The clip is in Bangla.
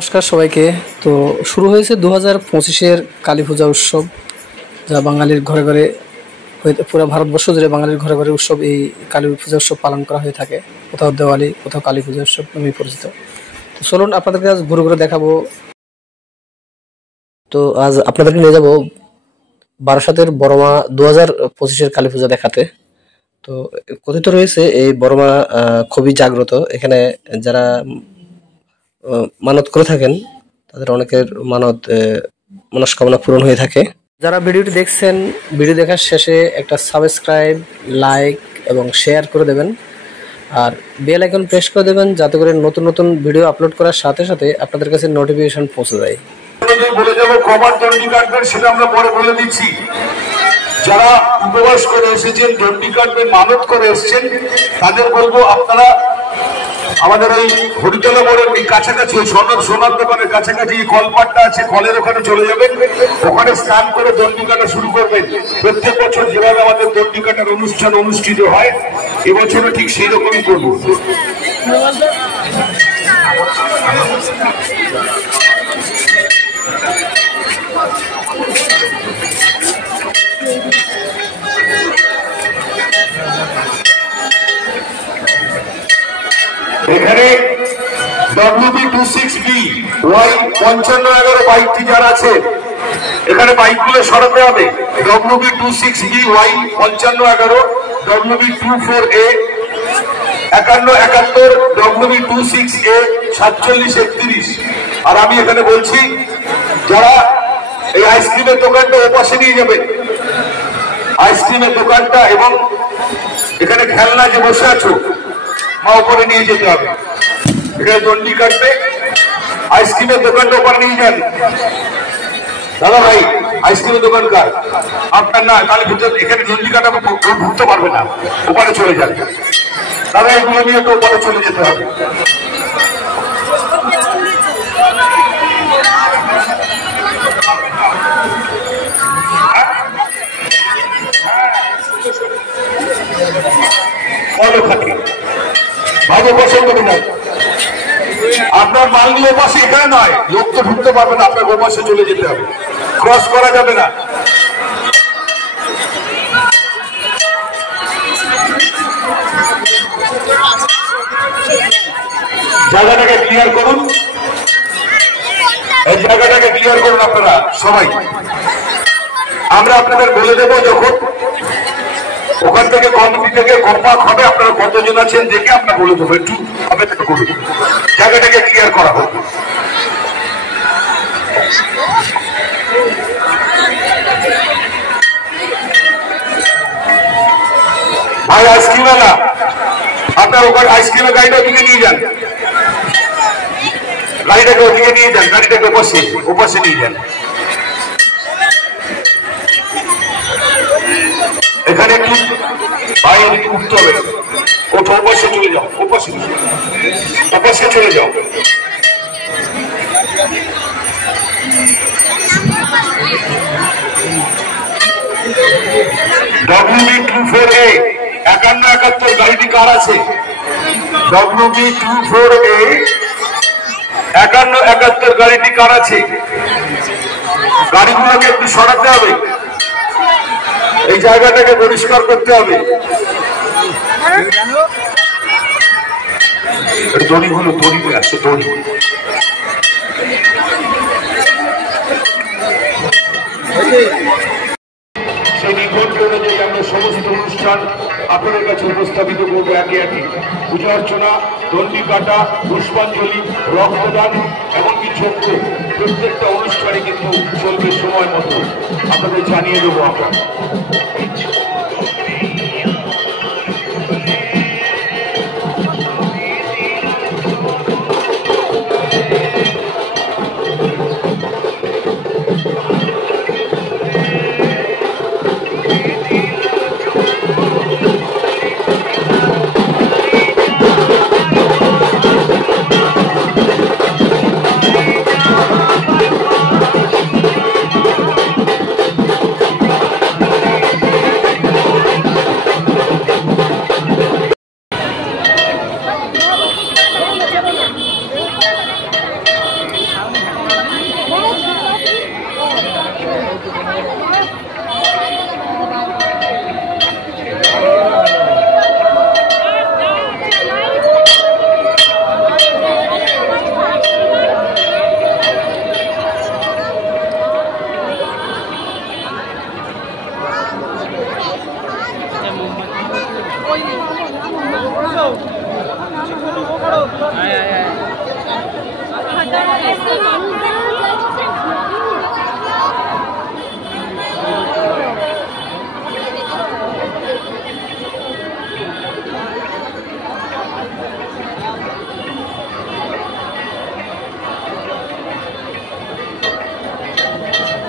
নমস্কার সবাইকে। তো শুরু হয়েছে 2025-এর কালী পূজা উৎসব, যা বাঙালির ঘরে ঘরে পুরো ভারতবর্ষ জুড়ে বাঙালির ঘরে ঘরে উৎসব। এই কালী পূজা উৎসব পালন করা হয়ে থাকে, কোথাও দেওয়ালি, কোথাও কালী পূজা উৎসব নামে পরিচিত। তো চলুন আপনাদেরকে আজ ঘুরে ঘুরে দেখাবো। তো আজ আপনাদেরকে নিয়ে যাব বারাসাতের বড়মা 2025-এর কালী পূজা দেখাতে। তো কথিত রয়েছে এই বড়মা খুবই জাগ্রত। এখানে যারা মানত করে থাকেন তাদের অনেকের মনস্কামনা পূরণ হয়ে থাকে। যারা ভিডিওটি দেখছেন, ভিডিও দেখার শেষে একটা সাবস্ক্রাইব, লাইক এবং শেয়ার করে দেবেন, আর বেল আইকন প্রেস করে দেবেন, যাতে করে নতুন নতুন ভিডিও আপলোড করার সাথে সাথে আপনাদের কাছে নোটিফিকেশন পৌঁছে যায়। বলে যাবো কবার দণ্ডি কাটবেন সেটা আমরা পরে বলে দিচ্ছি। যারা উপবাস করে এসেছেন, দণ্ডি কাটবেন, মানত করে এসেছেন, তাদের বলবো আপনারা আমাদের ওই হরিতলা মোড়ের কাছাকাছি সোনার দোকানের কাছাকাছি কলপাটটা আছে, কলের ওখানে চলে যাবেন। ওখানে স্নান করে দণ্ডি কাটা শুরু করবেন। প্রত্যেক বছর যেভাবে আমাদের দণ্ডি কাটার অনুষ্ঠান অনুষ্ঠিত হয়, এবছরও ঠিক সেই রকমই করবো। এখানে WB26BY 5511 বাইকটি যারা আছে, এখানে বাইকগুলো সরাতে হবে। WB26BY 5511, WB24A 5171, WB26A 4731। আর আমি এখানে বলছি, যারা এই আইসক্রিমের দোকানটা ওপাশে নিয়ে যাবেন, আইসক্রিমের দোকানটা এবং এখানে খেলনা যে বসে আছো মা উপরে নিয়ে যেতে হবে। এখানে দণ্ডি কাটবে, আইসক্রিমের দোকানটা ওপরে নিয়ে যান। দাদা ভাই, আইসক্রিমের দোকান কার? আপনার না, তাহলে ভিতরে এখানে দণ্ডি কাটা ঢুকতে পারবে না, ওপারে চলে যান। দাদা এগুলো নিয়ে তো ওপারে চলে যেতে হবে। আপনার মাল নিয়ে পাশে এখানে নয়, লোক তো ঢুকতে পারবে না, আপনার গোপাশে চলে যেতে হবে, ক্রস করা যাবে না। জায়গাটাকে ক্লিয়ার করুন, এই জায়গাটাকে ক্লিয়ার করুন আপনারা সবাই। আমরা আপনাদের বলে দেবো যখন ওখান থেকে কমিটি থেকে কম্পাক হবে, আপনারা কতজন আছেন দেখে আপনারা বলে দেবো, একটু অপেক্ষা করুন, জায়গাটাকে ক্লিয়ার করা হোক। ভাই আইসক্রিমওয়ালা, আপনার ওখানে আইসক্রিমের গাড়িটা ওদিকে নিয়ে যান, গাড়িটাকে ওদিকে নিয়ে যান, গাড়িটাকে ওপাশে নিয়ে যান। এখানে একটু ভাই এদিকে উঠতে হবে, ওঠো, ওপাশে চলে যাও, ওপাশে চলে যাও। WB24A 5171 গাড়িটি কার আছে? WB24A 5171 গাড়িটি কার আছে? গাড়িগুলোকে একটু সরাতে হবে, এই জায়গাটাকে পরিষ্কার করতে হবে। দড়িগুলো দড়িতে আছে, দড়ি। সেই নিবন্ধ অনুযায়ী আমরা সমস্ত অনুষ্ঠান আপনাদের কাছে উপস্থাপিত করবো একে একে। পূজা অর্চনা, দণ্ডি কাটা, পুষ্পাঞ্জলি, রক্তদান, এমনকি যজ্ঞ, প্রত্যেকটা অনুষ্ঠানে কিন্তু চলবে সময় মতো, আপনাদের জানিয়ে দেবো আমরা। আয়